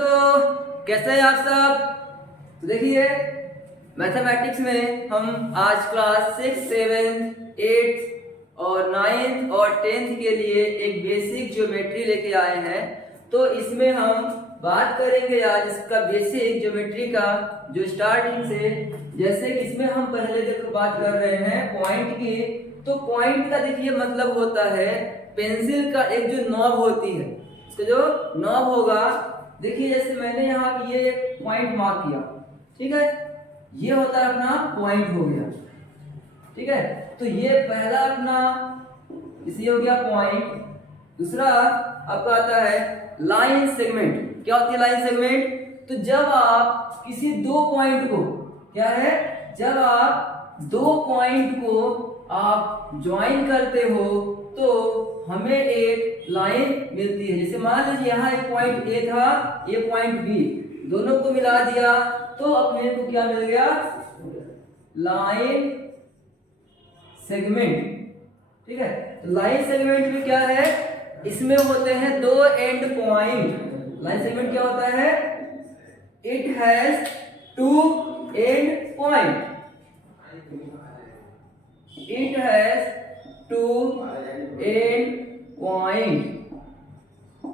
दोस्तों, कैसे हैं आप सब। तो देखिए, मैथमेटिक्स में हम आज क्लास 6, 7, 8 और 9 और 10 के लिए एक बेसिक ज्योमेट्री लेके आए हैं। तो इसमें हम बात करेंगे आज इसका बेसिक ज्योमेट्री का, जो स्टार्टिंग से, जैसे कि इसमें हम पहले देखो बात कर रहे हैं पॉइंट की। तो पॉइंट का देखिए मतलब होता है पेंसिल का एक जो नॉब होती है, इसका जो नॉब होगा, देखिए जैसे मैंने यहाँ पे ये पॉइंट मार्क किया, ठीक है, ये होता है अपना पॉइंट हो गया, ठीक है। तो ये पहला अपना इसी हो गया पॉइंट। दूसरा आपका आता है लाइन सेगमेंट। क्या होती है लाइन सेगमेंट? तो जब आप किसी दो पॉइंट को, क्या है, जब आप दो पॉइंट को आप ज्वाइन करते हो तो हमें एक लाइन मिलती है। जैसे मान लीजिए यहाँ एक पॉइंट ए था, ये पॉइंट बी, दोनों को मिला दिया तो अपने को क्या मिल गया? लाइन सेगमेंट, ठीक है। तो लाइन सेगमेंट में क्या है, इसमें होते हैं दो एंड पॉइंट। लाइन सेगमेंट क्या होता है? It has two end point. It has two end point.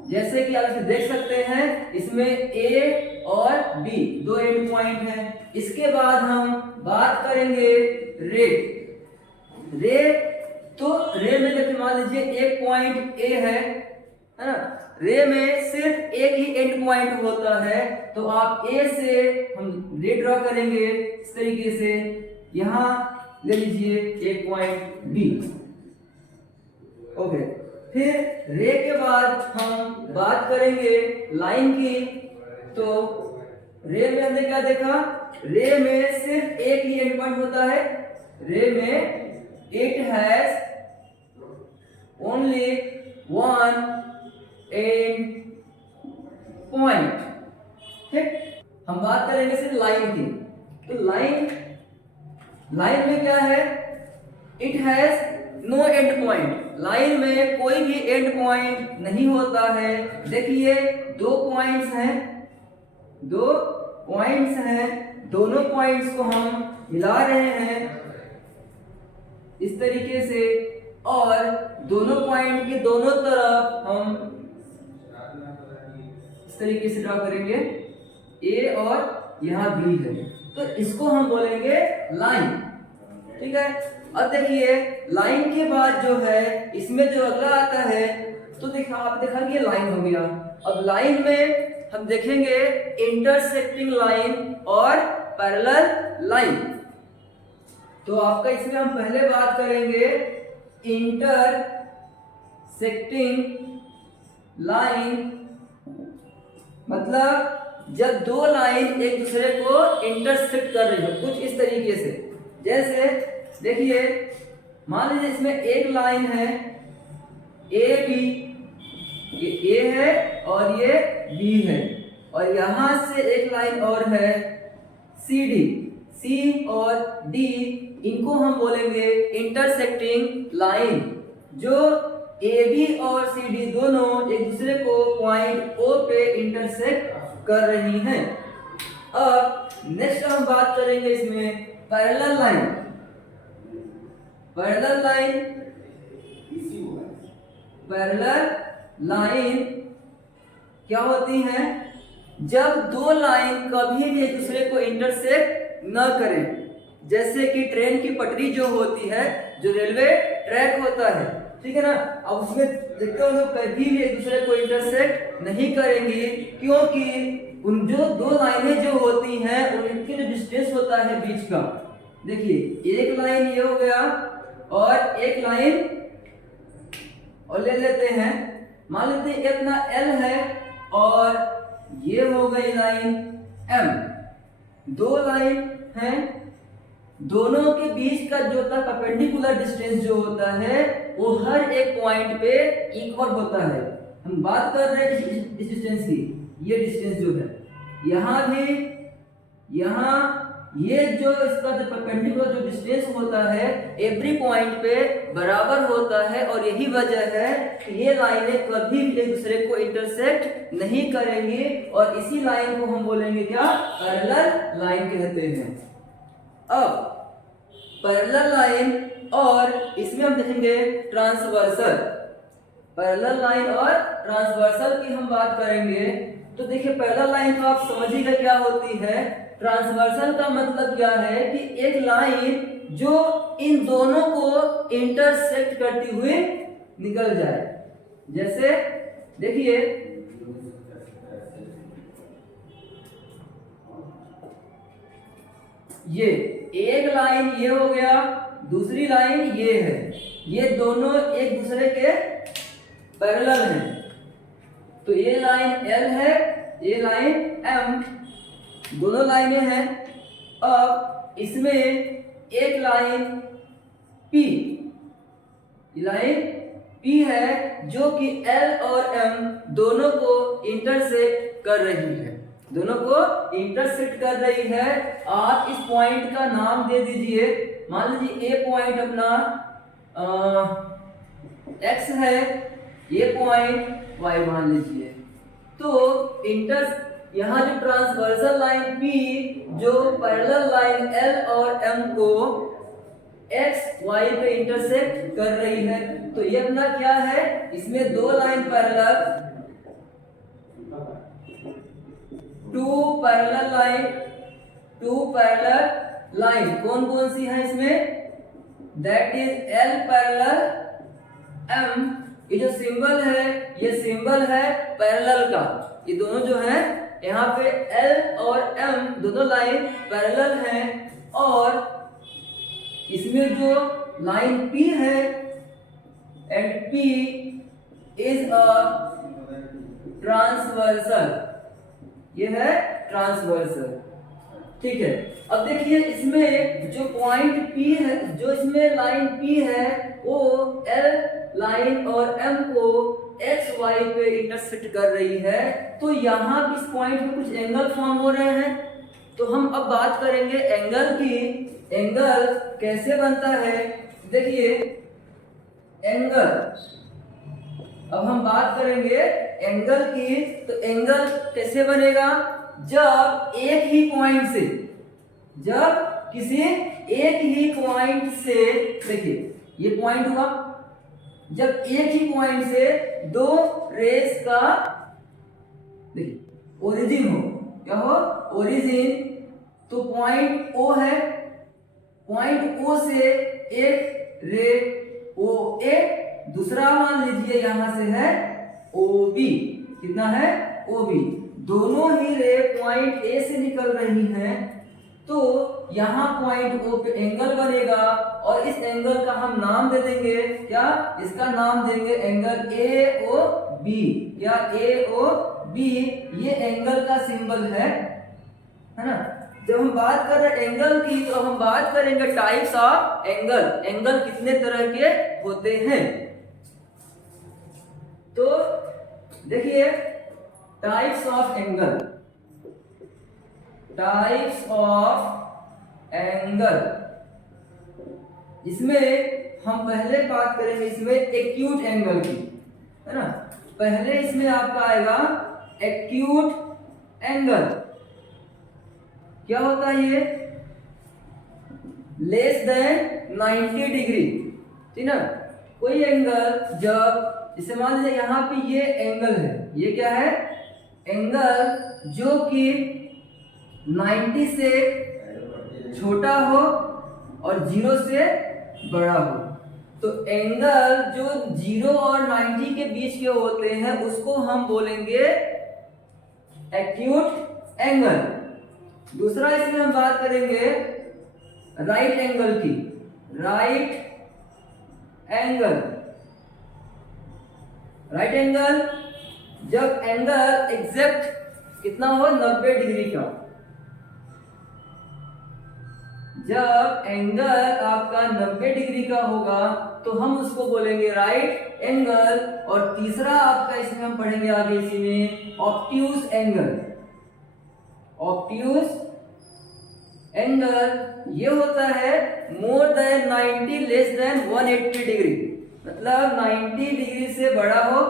जैसे कि आप देख सकते हैं, इसमें ए और बी दो एंड पॉइंट हैं। इसके बाद हम बात करेंगे रे। रे, तो रे में देखिए मान लीजिए एक पॉइंट ए है ना। रे में सिर्फ एक ही एंड पॉइंट होता है, तो आप ए से हम रे ड्रॉ करेंगे इस तरीके से। यहां ले लीजिए एक पॉइंट बी, ओके। फिर रे के बाद हम बात करेंगे लाइन की। तो रे में हमने क्या देखा? रे में सिर्फ एक ही एंड पॉइंट होता है। रे में it has only one and point, ठीक। हम बात करेंगे सिर्फ लाइन की। तो लाइन में क्या है? It has no end point. Line में कोई भी एंड पॉइंट नहीं होता है। देखिए दो पॉइंट्स हैं, दोनों पॉइंट्स को हम मिला रहे हैं इस तरीके से, और दोनों पॉइंट के दोनों तरफ हम इस तरीके से ड्रॉ करेंगे, ए और यहाँ बी है, तो इसको हम बोलेंगे लाइन, ठीक है। अब देखिए लाइन के बाद जो है इसमें जो अगला आता है, तो आप देखा कि ये लाइन हो गया। अब लाइन में हम देखेंगे इंटरसेक्टिंग लाइन और पैरेलल लाइन। तो आपका इसमें हम पहले बात करेंगे इंटरसेक्टिंग लाइन, मतलब जब दो लाइन एक दूसरे को इंटरसेक्ट कर रही हो, कुछ इस तरीके से। जैसे देखिए मान लीजिए इसमें एक लाइन है ए बी, ये ए है और ये बी है, और यहां से एक लाइन और है सी डी। सी और डी, इनको हम बोलेंगे इंटरसेक्टिंग लाइन, जो ए बी और सी डी दोनों एक दूसरे को पॉइंट ओ पे इंटरसेक्ट कर रही हैं। अब नेक्स्ट हम बात करेंगे इसमें पैरेलल लाइन। पैरेलल लाइन क्या होती हैं? जब दो लाइन कभी भी एक दूसरे को इंटरसेक्ट न करें। जैसे कि ट्रेन की पटरी जो होती है, जो रेलवे ट्रैक होता है, ठीक है ना। अब उसमें देखते हो कभी भी एक दूसरे को इंटरसेक्ट नहीं करेंगी, क्योंकि उन जो दो लाइनें जो होती हैं उनके जो डिस्टेंस होता है बीच का, देखिए एक लाइन ये हो गया और एक लाइन और ले लेते हैं, मान लेते हैं इतना L है और ये हो गई लाइन M। दो लाइन हैं, दोनों के बीच का जो था परपेंडिकुलर डिस्टेंस जो होता है वो हर एक पॉइंट पे इक्वल होता है। हम बात कर रहे हैं इस डिस्टेंस की, ये डिस्टेंस जो है यहाँ भी, यहाँ ये जो इसका जो परपेंडिकुलर जो डिस्टेंस होता है एवरी पॉइंट पे बराबर होता है, और यही वजह है कि ये लाइनें कभी भी एक दूसरे को इंटरसेक्ट नहीं करेंगी, और इसी लाइन को हम बोलेंगे क्या, पैरेलल लाइन कहते हैं। अब पैरेलल लाइन और इसमें हम देखेंगे ट्रांसवर्सल। पैरेलल लाइन और ट्रांसवर्सल की हम बात करेंगे तो देखिए पैरेलल लाइन तो आप समझिएगा क्या होती है। ट्रांसवर्सल का मतलब क्या है कि एक लाइन जो इन दोनों को इंटरसेक्ट करती हुई निकल जाए। जैसे देखिए ये एक लाइन ये हो गया, दूसरी लाइन ये है, ये दोनों एक दूसरे के पैरेलल हैं। तो ये लाइन L है, ये लाइन M, दोनों लाइनें हैं। अब इसमें एक लाइन P, लाइन P है जो कि L और M दोनों को इंटरसेक्ट कर रही है, दोनों को इंटरसेक्ट कर रही है। आप इस पॉइंट का नाम दे दीजिए, मान लीजिए ए पॉइंट अपना x है, ये पॉइंट y मान लीजिए। तो यहाँ जो ट्रांसवर्सल लाइन P जो पैरेलल लाइन L और M को x y पे इंटरसेक्ट कर रही है, तो ये अपना क्या है, इसमें दो line parallel, two parallel line कौन कौन सी है इसमें, that is L parallel M। ये जो सिंबल है ये सिंबल है पैरेलल का, ये दोनों जो है यहाँ पे L और M दोनों लाइन पैरेलल हैं, और इसमें जो लाइन P है and P is a transversal, ये है ट्रांसवर्सल, ठीक है। अब देखिए इसमें जो पॉइंट P है, जो इसमें लाइन P है वो L लाइन और M को x y पे इंटरसेक्ट कर रही है। तो यहाँ इस पॉइंट पे कुछ एंगल फॉर्म हो रहे हैं, तो हम अब बात करेंगे एंगल की। एंगल कैसे बनता है, देखिए एंगल, अब हम बात करेंगे एंगल की। तो एंगल कैसे बनेगा, जब एक ही पॉइंट से, जब किसी एक ही पॉइंट से, देखिए ये पॉइंट हुआ, जब एक ही पॉइंट से दो रेस का देखिए ओरिजिन हो, क्या हो, ओरिजिन। तो पॉइंट O है, पॉइंट O से एक रे OA, दूसरा मान लीजिए यहां से है OB, कितना है OB, दोनों ही रे पॉइंट A से निकल रही हैं। तो यहाँ पॉइंट O पे एंगल बनेगा, और इस एंगल का हम नाम दे देंगे क्या, इसका नाम देंगे एंगल AOB, क्या AOB, ये एंगल का सिंबल है ना। जब हम बात कर रहे हैं एंगल की, तो हम बात करेंगे टाइप्स ऑफ एंगल, एंगल कितने तरह के होते हैं। तो देखिए types of angle, types of angle, इसमें हम पहले बात करेंगे इसमें एक्यूट एंगल की, है ना। पहले इसमें आपका आएगा एक्यूट एंगल, क्या होता है ये, लेस देन 90 डिग्री, ठीक ना। कोई एंगल जब, जैसे मान लीजिए यहाँ पे ये एंगल है, ये क्या है, एंगल जो कि 90 से छोटा हो और 0 से बड़ा हो। तो एंगल जो 0 और 90 के बीच के होते हैं उसको हम बोलेंगे एक्यूट एंगल। दूसरा इसमें हम बात करेंगे राइट एंगल की, राइट एंगल, राइट एंगल जब एंगल एग्जैक्ट कितना हो, 90 डिग्री का, जब एंगल आपका 90 डिग्री का होगा तो हम उसको बोलेंगे राइट एंगल। और तीसरा आपका इसमें हम पढ़ेंगे आगे इसी में ऑब्ट्यूज एंगल, ऑब्ट्यूज एंगल ये होता है more than 90 less than 180 degree, मतलब 90 डिग्री से बड़ा हो।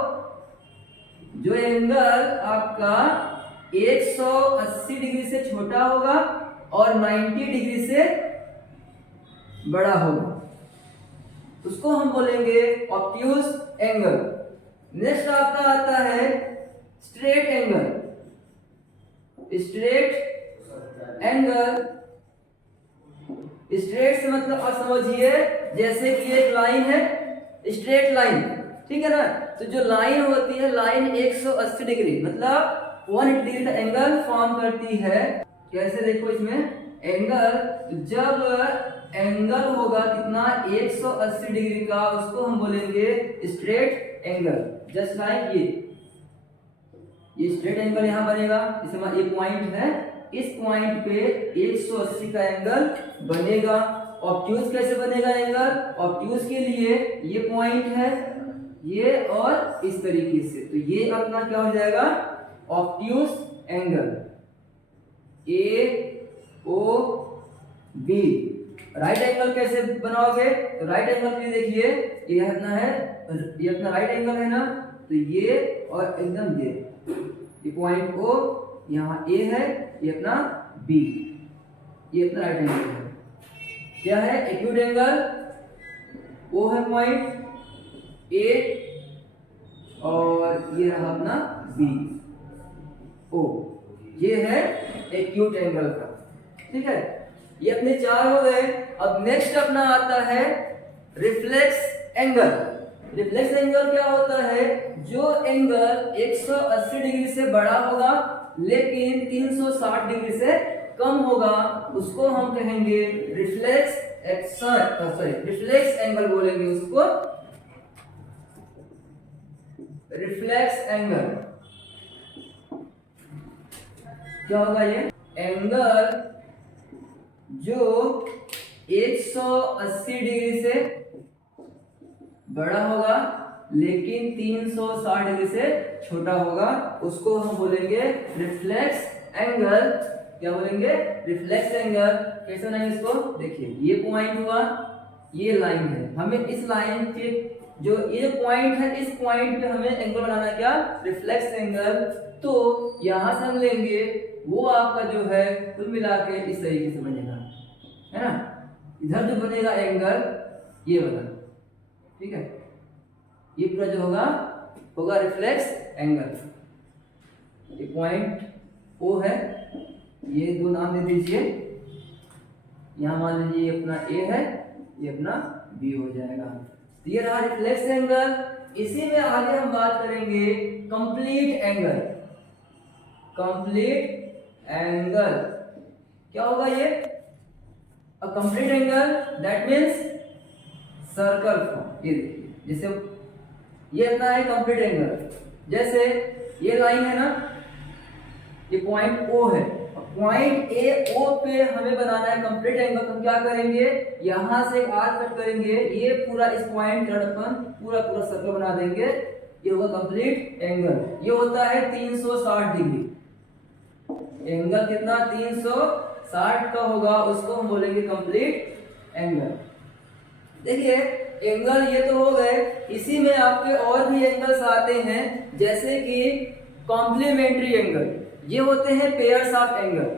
जो एंगल आपका 180 डिग्री से छोटा होगा और 90 डिग्री से बड़ा होगा, उसको हम बोलेंगे ऑब्ट्यूज एंगल। नेक्स्ट आपका आता है straight angle. Straight angle, straight से मतलब आप समझिए जैसे कि एक लाइन है, स्ट्रेट लाइन, ठीक है ना। तो जो लाइन होती है, लाइन 180 डिग्री मतलब 180 डिग्री का एंगल फॉर्म करती है। कैसे देखो इसमें एंगल, जब एंगल होगा कितना 180 डिग्री का, उसको हम बोलेंगे स्ट्रेट एंगल। जस्ट लाइक ये स्ट्रेट एंगल यहाँ बनेगा, इसमें ये पॉइंट है, इस पॉइंट पे 180 का एंगल बनेगा। ऑब्ट्यूज कैसे बनेगा एंगल? ऑब्ट्यूज के लिए ये पॉइंट है, ये और इस तरीके से, तो ये अपना क्या हो जाएगा obtuse angle A O B. Right angle कैसे बनाओगे? तो राइट एंगल के लिए देखिए ये अपना है, ये अपना राइट एंगल है ना, तो ये और एकदम ये पॉइंट ओ, यहाँ ए है, ये अपना बी, ये अपना राइट एंगल है। क्या है? एक्यूट एंगल, ओ है पॉइंट ए और ये रहा अपना बी ओ, ये है एक्यूट एंगल का, ठीक है। ये अपने चार हो गए। अब नेक्स्ट अपना आता है रिफ्लेक्स एंगल। रिफ्लेक्स एंगल क्या होता है? जो एंगल 180 डिग्री से बड़ा होगा लेकिन 360 डिग्री से कम होगा, उसको हम कहेंगे रिफ्लेक्स रिफ्लेक्स एंगल बोलेंगे उसको, रिफ्लेक्स एंगल। क्या होगा ये? एंगल जो 180 डिग्री से बड़ा होगा लेकिन 360 डिग्री से छोटा होगा, उसको हम बोलेंगे रिफ्लेक्स एंगल। क्या बोलेंगे? Reflex angle. कैसे बनाएंगे इसको? देखिए ये पॉइंट हुआ, ये लाइन है, हमें इस लाइन के जो ये पॉइंट है, इस पॉइंट पे हमें एंगल बनाना है, क्या? Reflex angle. तो यहां से हम लेंगे, वो आपका जो है कुल मिला के इस तरीके से बनेगा, है ना। इधर जो बनेगा एंगल ये बना, ठीक है। ये पूरा जो होगा रिफ्लेक्स एंगल। ये पॉइंट ओ है, ये दो नाम दे दीजिए, यहाँ मान लीजिए ये अपना ए है, ये अपना बी हो जाएगा। तो ये रहा रिफ्लेक्स एंगल। इसी में आगे हम बात करेंगे कंप्लीट एंगल। कंप्लीट एंगल क्या होगा? ये a complete angle that means circle form. ये देखिए जैसे ये इतना है कंप्लीट एंगल, जैसे ये लाइन है ना, ये पॉइंट ओ है, पॉइंट ए ओ पे हमें बनाना है कंप्लीट एंगल। तो हम क्या करेंगे? यहां से आर्क कट करेंगे, ये पूरा इस पॉइंट अपन पूरा सर्कल बना देंगे, ये होगा कंप्लीट एंगल। ये होता है 360 डिग्री। एंगल कितना? 360 का होगा, उसको हम बोलेंगे कंप्लीट एंगल। देखिए एंगल ये तो हो गए, इसी में आपके और भी एंगल्स आते हैं, जैसे कि कॉम्प्लीमेंट्री एंगल। ये होते हैं पेयर्स ऑफ एंगल।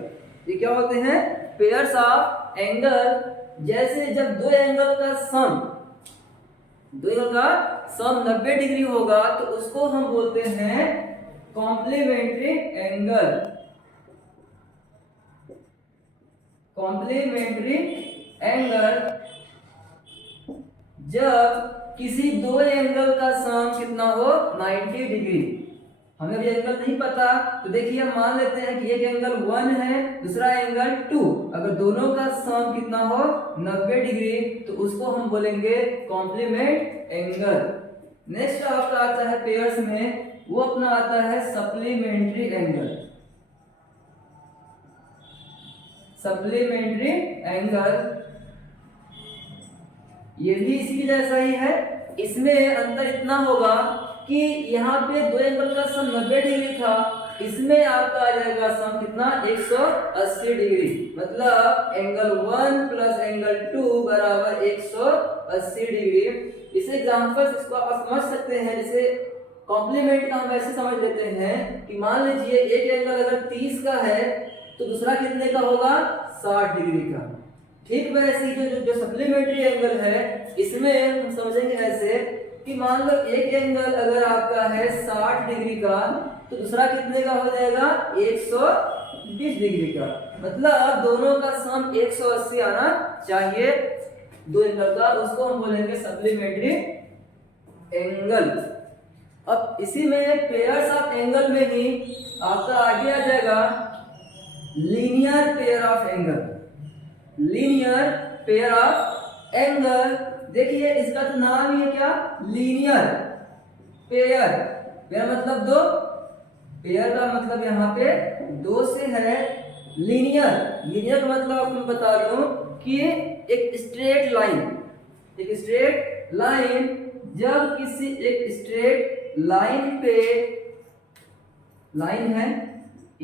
ये क्या होते हैं? Pairs of angle. जैसे जब दो एंगल का सम 90 डिग्री होगा तो उसको हम बोलते हैं कॉम्प्लीमेंट्री एंगल। कॉम्प्लीमेंट्री एंगल जब किसी दो एंगल का सम कितना हो? 90 डिग्री। हमें अभी एंगल नहीं पता, तो देखिए हम मान लेते हैं कि एक एंगल 1 है, दूसरा एंगल 2। अगर दोनों का सम कितना हो? 90 डिग्री, तो उसको हम बोलेंगे कॉम्प्लीमेंट एंगल। नेक्स्ट आपका आता है पेयर्स में, वो अपना आता है सप्लीमेंट्री एंगल। सप्लीमेंट्री एंगल ये भी इसी जैसा ही है, इसमें अंतर इतना होगा कि यहाँ पे दो एंगल का सम 90 डिग्री था, इसमें आपका आ जाएगा सम कितना 180 डिग्री, मतलब एंगल 1 प्लस एंगल 2 बराबर 180 डिग्री। इस एग्जांपल से इसको आप समझ सकते हैं, जैसे कॉम्प्लीमेंट का हम ऐसे समझ लेते हैं कि मान लीजिए एक एंगल अगर 30 का है तो दूसरा कितने का होगा 60 डिग्री का। ठीक वैसे ही जो सप्लीमेंट्री एंगल है इसमें हम समझेंगे ऐसे कि मान लो एक एंगल अगर आपका है 60 डिग्री का तो दूसरा कितने का हो जाएगा 120 डिग्री का, मतलब दोनों का सम 180 आना चाहिए दो एंगल का, उसको हम बोलेंगे सप्लीमेंट्री एंगल। अब इसी में पेयर्स ऑफ एंगल में ही आपका आगे आ जाएगा linear pair of angle. Linear pair of angle, देखिए इसका तो नाम ही है क्या, लीनियर पेयर। पेयर मतलब दो, पेयर का मतलब यहाँ पे दो से है। लीनियर, लीनियर का मतलब आपको बता दूं कि एक स्ट्रेट लाइन, एक स्ट्रेट लाइन, जब किसी एक स्ट्रेट लाइन पे, लाइन है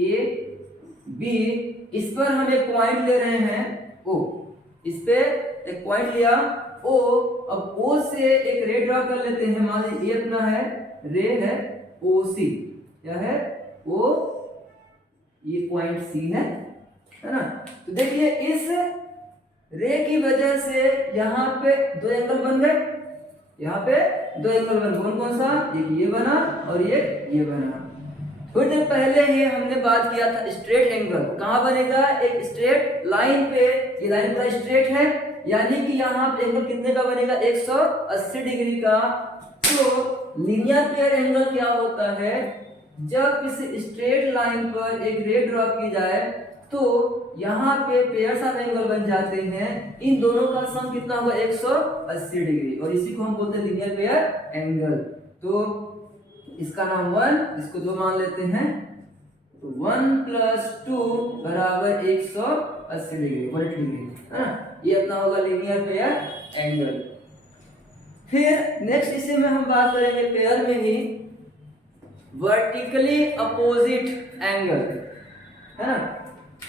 ए बी, इस पर हम एक पॉइंट ले रहे हैं ओ, इस पे एक पॉइंट लिया ओ, अब ओ से एक रे ड्रॉ कर लेते हैं, मान लीजिए अपना है रे है ओ सी, क्या है ओ, ये पॉइंट सी है ना। तो देखिए इस रे की वजह से यहाँ पे दो एंगल बन गए, यहाँ पे दो एंगल बन, कौन कौन सा, एक ये बना और एक ये बना। थोड़ी देर पहले ही हमने बात किया था स्ट्रेट एंगल कहाँ बनेगा, एक स्ट्रेट लाइन पे, ये लाइन का स्ट्रेट है, यानी कि यहाँ पे एंगल कितने का बनेगा 180 डिग्री का। तो लीनियर पेयर एंगल क्या होता है, जब किसी स्ट्रेट लाइन पर एक रे ड्रॉ की जाए तो यहाँ पे पेयर्स ऑफ एंगल बन जाते हैं, इन दोनों का सम कितना होगा 180 डिग्री, और इसी को हम बोलते हैं लीनियर पेयर एंगल। तो इसका नाम 1, इसको 2 मान लेते हैं, तो 1 + 2 बराबर 180 डिग्री, 180 डिग्री है ना, ये अपना होगा लीनियर पेयर एंगल। फिर नेक्स्ट इसी में हम बात करेंगे पेयर में ही वर्टिकली अपोजिट एंगल, है ना।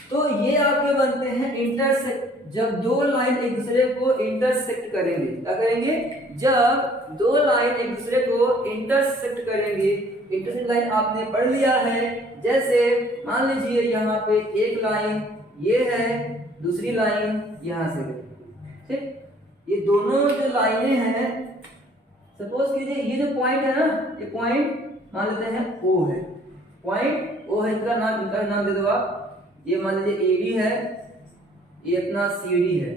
तो ये आपके बनते हैं इंटरसेक्ट, जब दो लाइन एक दूसरे को इंटरसेक्ट करेंगे, क्या करेंगे, जब दो लाइन एक दूसरे को इंटरसेक्ट करेंगे। इंटरसेक्ट लाइन आपने पढ़ लिया है, जैसे मान लीजिए यहाँ पे एक लाइन ये है, दूसरी लाइन यहाँ से, ठीक, ये दोनों जो लाइनें हैं, सपोज कीजिए ये जो पॉइंट है ना, ये पॉइंट मान लेते हैं ओ है, पॉइंट ओ है, इनका नाम दे दो आप, ये मान लीजिए ए बी है, ये अपना सी डी है।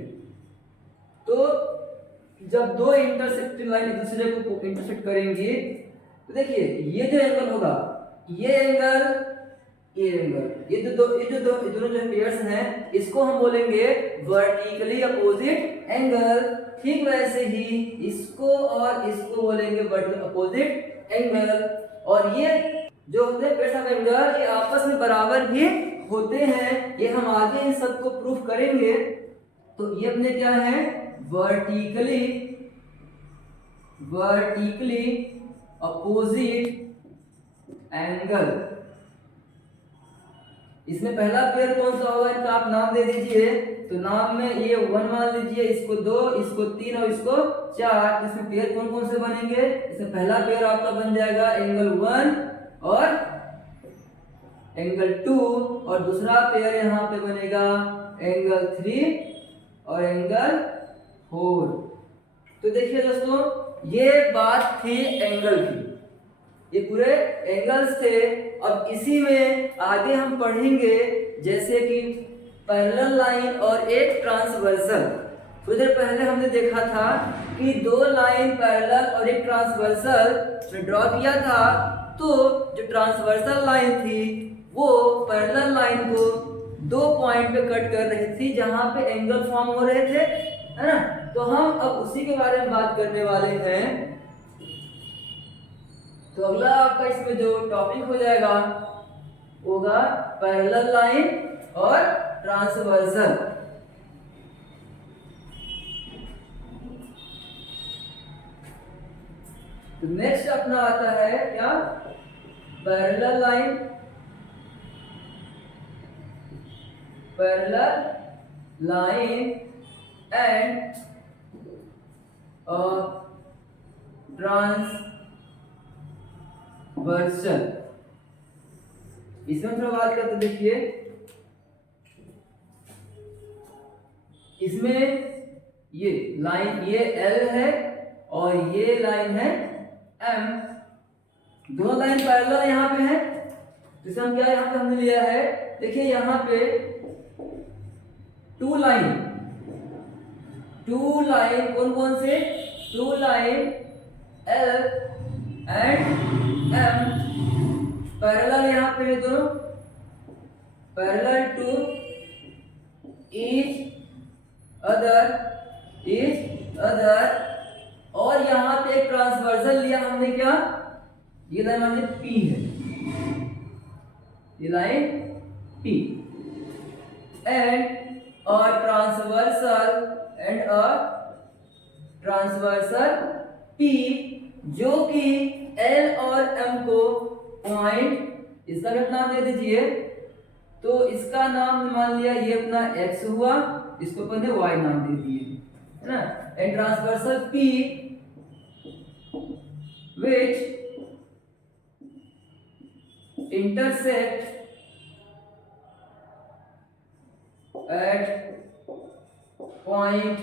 तो जब दो इंटरसेक्ट लाइन एक दूसरे को इंटरसेक्ट करेंगे तो देखिए ये जो एंगल होगा, ये एंगल, ये एंगल, ये दोनों जो पेयर्स हैं इसको हम बोलेंगे वर्टिकली अपोजिट एंगल। ठीक वैसे ही इसको और इसको बोलेंगे वर्टिकल अपोजिट एंगल। और ये जो होते हैं पेयर्स ऑफ एंगल, ये आपस में बराबर भी होते हैं, ये हम आगे इन सबको प्रूफ करेंगे। तो ये अपने क्या है, वर्टिकली अपोजिट एंगल। इसमें पहला पेयर कौन सा होगा, इनका आप नाम दे दीजिए। तो नाम में ये 1 मान लीजिए, इसको 2, इसको 3 और इसको 4। इसमें पेयर कौन कौन से बनेंगे, इसमें पहला पेयर आपका बन जाएगा एंगल 1 और एंगल 2, और दूसरा पेयर यहाँ पे बनेगा एंगल 3 और एंगल 4। तो देखिए दोस्तों, ये बात थी एंगल की, ये पूरे एंगल्स थे। अब इसी में आगे हम पढ़ेंगे जैसे कि पैरेलल लाइन और एक ट्रांसवर्सल। थोड़ी देर पहले हमने देखा था कि दो लाइन पैरेलल और एक ट्रांसवर्सल ड्रॉ किया था। तो जो ट्रांसवर्सल लाइन थी वो पैरेलल लाइन को दो पॉइंट पे कट कर रही थी जहां पे एंगल फॉर्म हो रहे थे, है ना। तो हम अब उसी के बारे में बात करने वाले हैं। तो अगला आपका इसमें जो टॉपिक हो जाएगा होगा पैरेलल लाइन और ट्रांसवर्सल। तो नेक्स्ट अपना आता है क्या, parallel line parallel line and a transversal. इसमें थोड़ा बात करते देखिए, इसमें ये लाइन ये L है और ये लाइन है M, दोनों लाइन पैरेलल यहाँ पे है। जैसे हम क्या यहाँ पे हमने लिया है, देखिए यहाँ पे टू लाइन कौन कौन से, two line L and M parallel यहाँ पे है दोनों, पैरेलल टू ईच अदर और यहाँ पे एक ट्रांसवर्सल लिया हमने, क्या ये लाइन हमने P है, ये line P and transversal P जो कि L और M को पॉइंट, इसका क्या नाम दे दीजिए, तो इसका नाम मान लिया ये अपना X हुआ, इसको अपन ने Y नाम दे दिए, है ना। And transversal P which intersect at point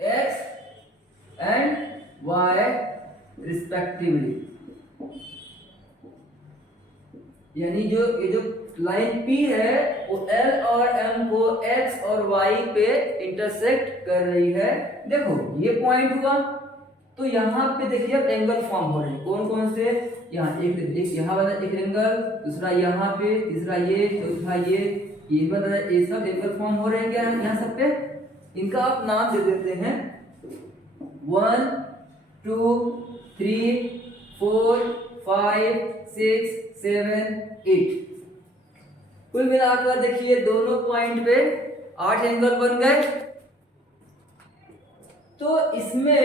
X and Y respectively। यानी जो ये जो लाइन P है वो L और M को X और Y पे इंटरसेक्ट कर रही है। देखो ये पॉइंट हुआ, तो यहाँ पे देखिए अब एंगल फॉर्म हो रहे हैं, कौन कौन से, यहाँ एक यहाँ वाला एक एंगल, दूसरा यहाँ पे, तीसरा ये, चौथा ये वाला, ये सब एंगल फॉर्म हो रहे हैं क्या यहाँ सब पे। इनका आप नाम दे देते हैं 1 2 3 4 5 6 7 8। कुल मिलाकर देखिए दोनों पॉइंट पे 8 एंगल बन गए। तो इसमें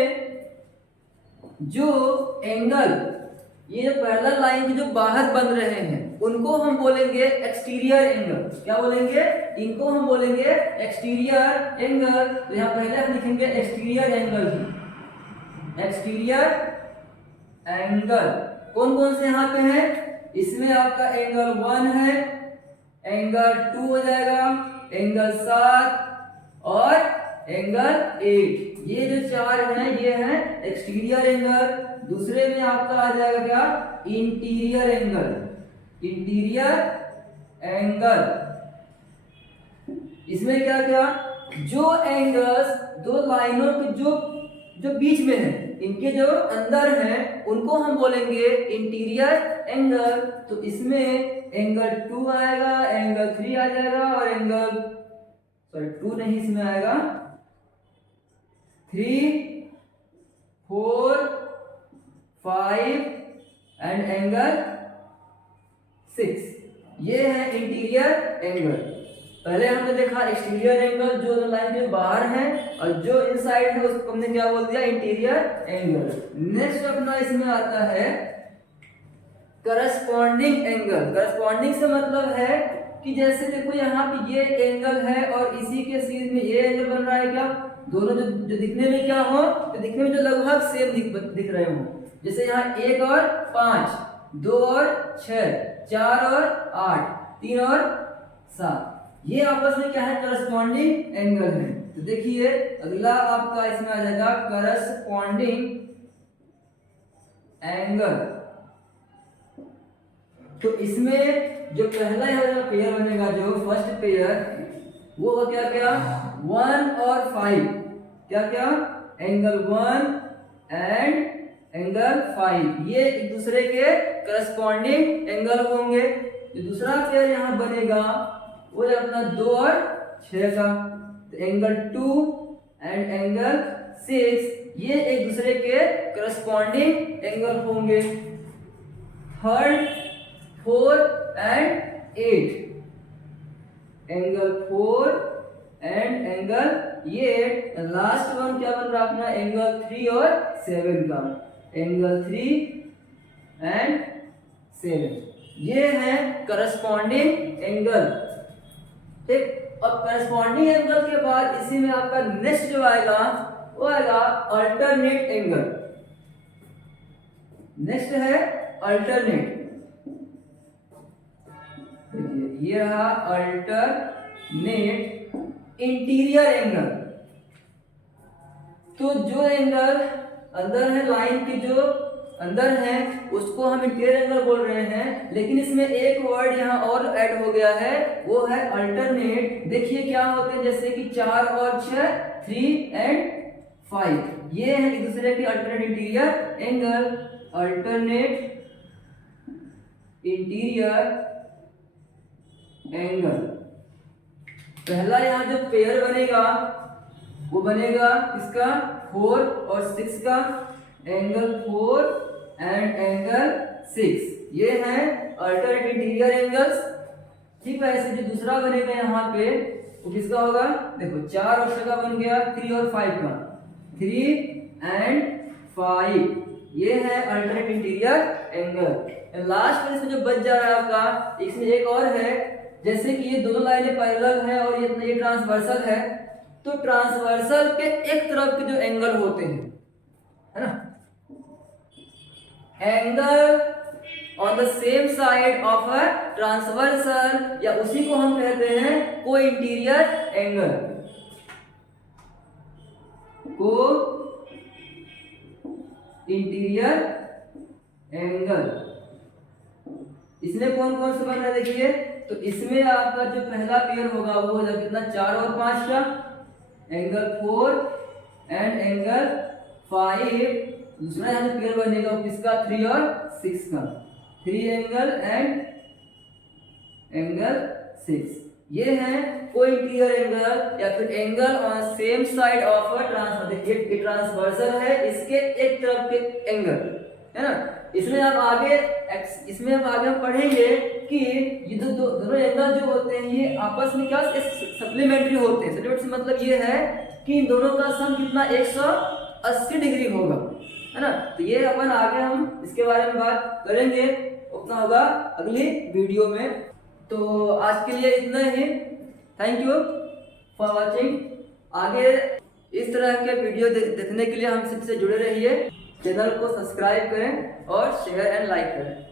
जो एंगल ये जो पैरेलल लाइन के जो बाहर बन रहे हैं उनको हम बोलेंगे एक्सटीरियर एंगल। क्या बोलेंगे, इनको हम बोलेंगे एक्सटीरियर एंगल। तो यहाँ पहले हम लिखेंगे एक्सटीरियर एंगल ही, एक्सटीरियर एंगल कौन कौन से यहाँ पे हैं, इसमें आपका एंगल 1 है, एंगल 2 हो जाएगा, एंगल 7 और एंगल 8। ये जो चार हैं ये है एक्सटीरियर एंगल। दूसरे में आपका आ जाएगा क्या, इंटीरियर एंगल, इंटीरियर एंगल। इसमें क्या क्या, जो एंगल्स दो लाइनों के जो बीच में है, इनके जो अंदर हैं उनको हम बोलेंगे इंटीरियर एंगल। तो इसमें एंगल 2 आएगा, एंगल 3 आ जाएगा और एंगल 2 नहीं, इसमें आएगा 3 4 5 एंड एंगल 6। ये है इंटीरियर एंगल। पहले हमने देखा एक्सटीरियर एंगल जो लाइन के बाहर है, और जो इनसाइड है उसको हमने क्या बोल दिया, इंटीरियर एंगल। नेक्स्ट अपना इसमें आता है करस्पॉन्डिंग एंगल। करस्पॉन्डिंग से मतलब है कि जैसे देखो यहाँ पे ये एंगल है और इसी के सीध में ये एंगल बन रहा है, क्या दोनों जो दिखने में क्या हो, तो दिखने में जो लगभग सेम दिख रहे हो। जैसे यहाँ 1 और 5, 2 और 6, 4 और 8, 3 और 7, ये आपस में क्या है, करस्पॉन्डिंग एंगल है। तो देखिए अगला आपका इसमें आ जाएगा करस्पॉन्डिंग एंगल। तो इसमें जो पहला यहाँ पेयर बनेगा, जो फर्स्ट पेयर, वो क्या क्या 1 और 5, क्या क्या एंगल 1 एंड एंगल 5, ये एक दूसरे के करस्पॉन्डिंग एंगल होंगे। जो दूसरा पेयर यहाँ बनेगा वो है अपना 2 और 6 का, तो एंगल 2 एंड एंगल 6, ये एक दूसरे के करस्पॉन्डिंग एंगल होंगे। Third 4 and 8, angle 4 and angle 8। Last one क्या बन रहा है अपना, एंगल 3 और 7 का, एंगल 3 एंड 7। ये है करस्पॉन्डिंग एंगल। ठीक। और करस्पॉन्डिंग एंगल के बाद इसी में आपका नेक्स्ट जो आएगा वो आएगा अल्टरनेट एंगल। नेक्स्ट है अल्टरनेट। देखिए ये रहा अल्टरनेट इंटीरियर एंगल। तो जो एंगल अंदर है, लाइन के जो अंदर है उसको हम इंटीरियर एंगल बोल रहे हैं, लेकिन इसमें एक वर्ड यहाँ और ऐड हो गया है, वो है अल्टरनेट। देखिए क्या होते हैं, जैसे कि 4 और 6, 3 एंड 5, ये है एक दूसरे के alternate interior angle. Alternate interior angle. पहला यहाँ जो पेयर बनेगा वो बनेगा इसका 4 और 6 का, एंगल 4 एंड एंगल 6, ये है अल्टरनेट इंटीरियर एंगल्स। ठीक है। ऐसे जो दूसरा बनेगा यहाँ पे वो किसका होगा, देखो 4 और 6 का बन गया, 3 और 5 का, 3 एंड 5, ये है अल्टरनेट इंटीरियर एंगल। लास्ट में इसमें जो बच जा रहा है आपका, इसमें एक और है, जैसे कि ये दोनों लाइनें पैरेलल है और ये ट्रांसवर्सल है, तो ट्रांसवर्सल के एक तरफ के जो एंगल होते हैं, है ना, angle on the same side of a transversal, या उसी को हम कहते हैं को इंटीरियर एंगल। को इंटीरियर एंगल। इसमें कौन कौन से बन रहा है देखिए, तो इसमें आपका जो पहला पेयर होगा वो हो जाएगा कितना, 4 और 5 का, एंगल 4 एंड एंगल 5। दूसरा यहाँ पेयर बनेगा किसका, 3 और 6 का, 3 एंगल एंड एंगल 6, ये है को इंटीरियर एंगल या फिर angle on same side of a transversal. देखिए ट्रांसवर्सल है, इसके एक तरफ के एंगल, है ना। इसमें आप आगे हम पढ़ेंगे कि ये दोनों एंगल जो होते हैं ये आपस में क्या सप्लीमेंट्री होते हैं। सप्लीमेंट्री मतलब ये है कि इन दोनों का सम कितना 180 डिग्री होगा, है ना। तो ये अपन आगे हम इसके बारे में बात करेंगे, उतना होगा अगली वीडियो में। तो आज के लिए इतना ही। Thank you for watching. आगे इस तरह के वीडियो देखने के लिए हमसे जुड़े रहिए। चैनल को सब्सक्राइब करें और शेयर एंड लाइक करें।